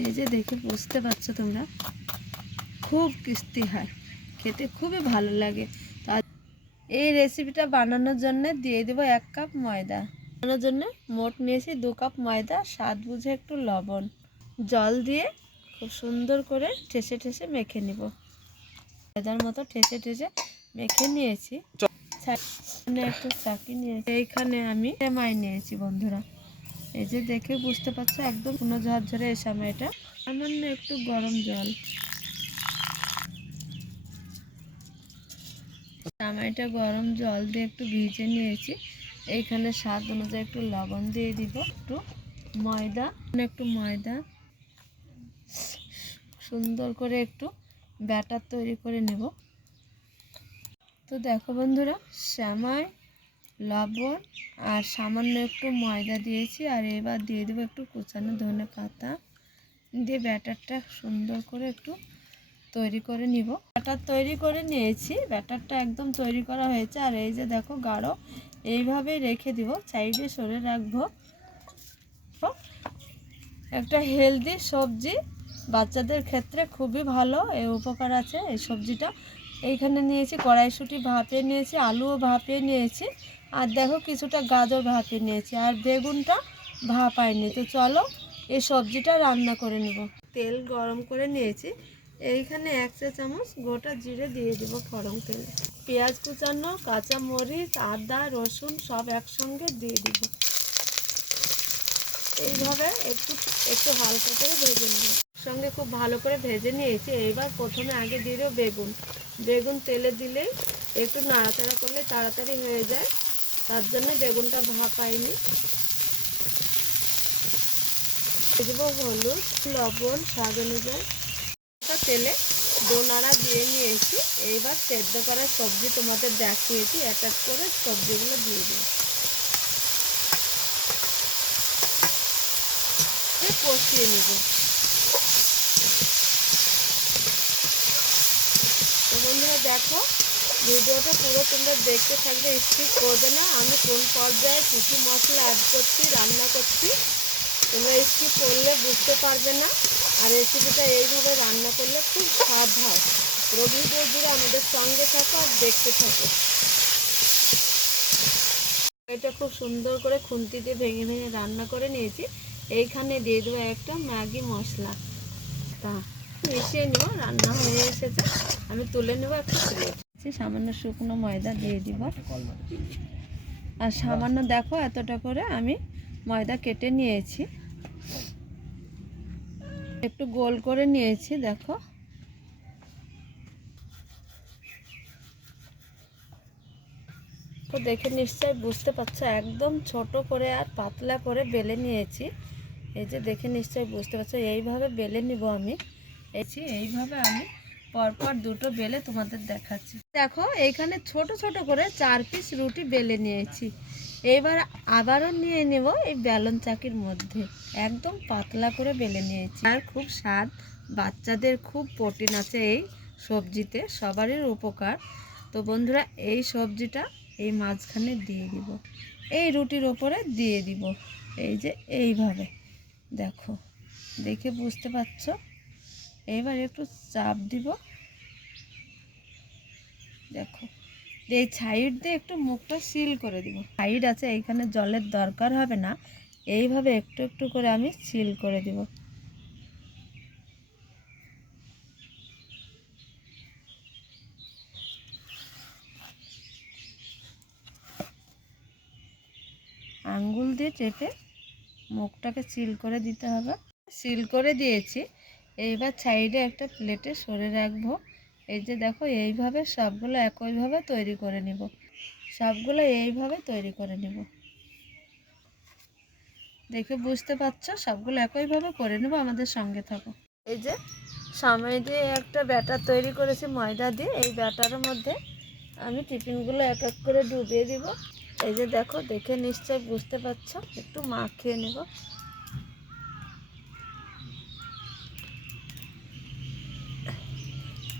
এই যে দেখে বুঝতে পারছো তোমরা, খুব টেস্টি হয়, খেতে খুবই ভালো লাগে। এই রেসিপিটা বানানোর জন্য দিয়ে দেবো 1 কাপ ময়দা। বানানোর জন্য মোট নিয়েছি 2 কাপ ময়দা, স্বাদ বুঝে একটু লবণ, জল দিয়ে খুব সুন্দর করে ঠেসে ঠেসে মেখে নিব। ময়দার মতো ঠেসে ঠেসে মেখে নিয়েছি। একটু চাকি নিয়েছি, এইখানে আমি সেমাই নিয়েছি বন্ধুরা। এই যে দেখে বুঝতে পারছো একদম কোনো ঝরঝরে এই সেমাইটা। সামান্য একটু গরম জল, সেমাইটা গরম জল দিয়ে একটু ভিজে নিয়েছি। এইখানে স্বাদ অনুযায়ী একটু লবণ দিয়ে দিব, একটু ময়দা সুন্দর করে একটু ব্যাটার তৈরি করে নেব। তো দেখো বন্ধুরা, সেমাই, লবণ আর সামান্য একটু ময়দা দিয়েছি। আর এবার দিয়ে দেবো একটু কুচানো ধনে পাতা দিয়ে ব্যাটারটা সুন্দর করে একটু তৈরি করে নিব। ব্যাটার তৈরি করে নিয়েছি, ব্যাটারটা একদম তৈরি করা হয়েছে। আর এই যে দেখো গাঢ়, এইভাবেই রেখে দিব, সাইডে সরে রাখবো। একটা হেলদি সবজি, বাচ্চাদের ক্ষেত্রে খুবই ভালো, এই উপকার আছে এই সবজিটা। এইখানে নিয়েছি কড়াইশুঁটি ভাপিয়ে নিয়েছি, আলুও ভাপিয়ে নিয়েছি, আর দেখো কিছুটা গাজর ভাপিয়ে নিয়েছি, আর বেগুনটা ভাপাইনি। তো চলো এই সবজিটা রান্না করে নেব। তেল গরম করে নিয়েছি, এইখানে 1 চা চামচ গোটা জিরে দিয়ে দেবো ফোড়ন তেলে। পেঁয়াজ কুচানো, কাঁচা মরিচ, আদা, রসুন সব একসঙ্গে দিয়ে দিব। এইভাবে একটু একটু হালকা করে ভেজে নেব। সঙ্গে খুব ভালো করে ভেজে নিয়েছি। এইবার প্রথমে আগে দিয়ে দেবো বেগুন। বেগুন তেলে দিলেই একটু নাড়াচাড়া করলে তাড়াতাড়ি হয়ে যায়, তার জন্য বেগুনটা ভাপাইনি। দিয়ে দেবো হলুদ, লবণ স্বাদ অনুযায়ী। তেলে দোনাড়া দিয়ে নিয়েছি। এইবার সেদ্ধ করা সবজি তোমাদের দেখিয়েছি, এক এক করে সবজিগুলো দিয়ে দিই, কষিয়ে নেব। তো বন্ধুরা দেখো, ভিডিওটা পুরো তোমরা দেখতে থাকবে, স্কিপ করবে না। আমি কোন পর্যায়ে কী কী মশলা অ্যাড করছি, রান্না করছি, তোমরা স্কিপ করলে বুঝতে পারবে না। আর রেসিপিটা এইভাবে রান্না করলে খুব স্বাদ হয়। পুরো ভিডিও জুড়ে আমাদের সঙ্গে থাকো আর দেখতে থাকো। এটা খুব সুন্দর করে খুন্তি দিয়ে ভেঙে ভেঙে রান্না করে নিয়েছি। এইখানে দিয়ে দেবো একটা ম্যাগি মশলা, তা মিশিয়ে নেব। রান্না হয়ে এসেছে, আমি তুলে নেব একটা প্লেট। সামান্য শুকনো ময়দা দিয়ে দিব, আর সামান্য দেখো এতটা করে আমি ময়দা কেটে নিয়েছি, একটু গোল করে নিয়েছি। দেখো তো দেখে নিশ্চয়ই বুঝতে পারছো একদম ছোট করে আর পাতলা করে বেলে নিয়েছি। এই যে দেখে নিশ্চয়ই বুঝতে পারছো, এইভাবে বেলে নিব আমি। এইভাবে আমি পরপর দুটো বেলে তোমাদের দেখাচ্ছি। দেখো এইখানে ছোট ছোট করে 4 পিস রুটি বেলে নিয়েছি। এইবার আবারও নিয়ে নেব এই বেলন চাকির মধ্যে, একদম পাতলা করে বেলে নিয়েছি। আর খুব স্বাদ, বাচ্চাদের খুব প্রোটিন আছে এই সবজিতে, সবারই উপকার। তো বন্ধুরা এই সবজিটা এই মাঝখানে দিয়ে দিব, এই রুটির ওপরে দিয়ে দিব। এই যে এইভাবে দেখো, দেখে বুঝতে পারছো। এবার একটু চাপ দিব, দেখো এই সাইড দিয়ে একটু মুখটা সিল করে দিব। সাইড আছে, এইখানে জলের দরকার হবে না, এইভাবে একটু একটু করে আমি সিল করে দিব। আঙ্গুল দিয়ে চেপে মুখটাকে সিল করে দিতে হবে। সিল করে দিয়েছি। এইবার সাইডে একটা প্লেটে সরে রাখবো। এই যে দেখো এইভাবে সবগুলো একইভাবে তৈরি করে নিব, সবগুলো এইভাবে তৈরি করে নিব। দেখে বুঝতে পারছো, সবগুলো একইভাবে করে নেব, আমাদের সঙ্গে থাকো। এই যে সামনে দিয়ে একটা ব্যাটার তৈরি করেছি ময়দা দিয়ে, এই ব্যাটারের মধ্যে আমি টিফিনগুলো এক এক করে ডুবিয়ে দিব। এই যে দেখো, দেখে নিশ্চয় বুঝতে পারছো, একটু মাখিয়ে নেব।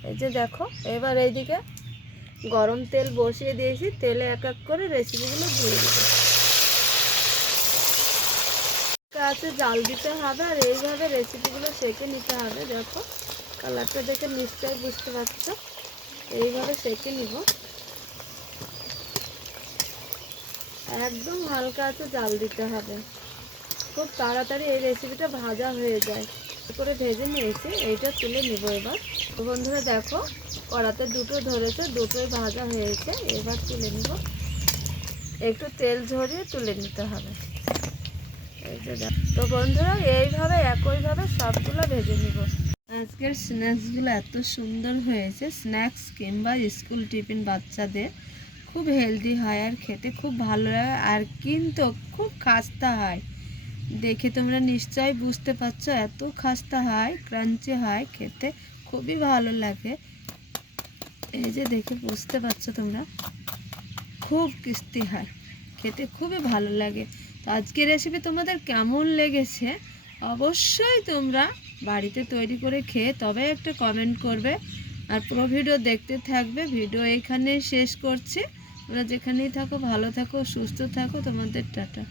এই যে দেখো, এবার এইদিকে গরম তেল বসিয়ে দিয়েছি, তেলে এক এক করে রেসিপিগুলো দিয়ে দিব। আছে জাল দিতে হবে, আর এইভাবে রেসিপিগুলো সেঁকে নিতে হবে। দেখো কালারটা দেখে নিশ্চয়ই বুঝতে পারছো, এইভাবে সেঁকে নিব। একদম হালকা আছে জাল দিতে হবে, খুব তাড়াতাড়ি এই রেসিপিটা ভাজা হয়ে যায়। করে ভেজে নিয়েছি, এইটা তুলে নেব এবার। তো বন্ধুরা দেখো কড়াতে দুটো ধরেছে, দুটোই ভাজা হয়েছে, এবার তুলে নিব। একটু তেল ঝরিয়ে তুলে নিতে হবে। এই যে তো বন্ধুরা এইভাবে একইভাবে সবগুলো ভেজে নিব। আজকের স্ন্যাক্সগুলো এত সুন্দর হয়েছে, স্ন্যাক্স কিংবা স্কুল টিফিন বাচ্চাদের খুব হেলদি হয় আর খেতে খুব ভালো লাগে, আর কিন্তু খুব খাস্তা হয়। দেখে তোমরা নিশ্চয়ই বুঝতে পারছো, এত খাস্তা হয়, ক্রাঞ্চি হয়, খেতে খুবই ভালো লাগে। এই যে দেখে বুঝতে পারছো তোমরা, খুব টেস্টি হয়, খেতে খুবই ভালো লাগে। তো আজকের রেসিপি তোমাদের কেমন লেগেছে অবশ্যই তোমরা বাড়িতে তৈরি করে খেয়ে তবে একটা কমেন্ট করবে, আর পুরো ভিডিও দেখতে থাকবে। ভিডিও এইখানেই শেষ করছি। তোমরা যেখানেই থাকো ভালো থাকো, সুস্থ থাকো, তোমাদের টাটা।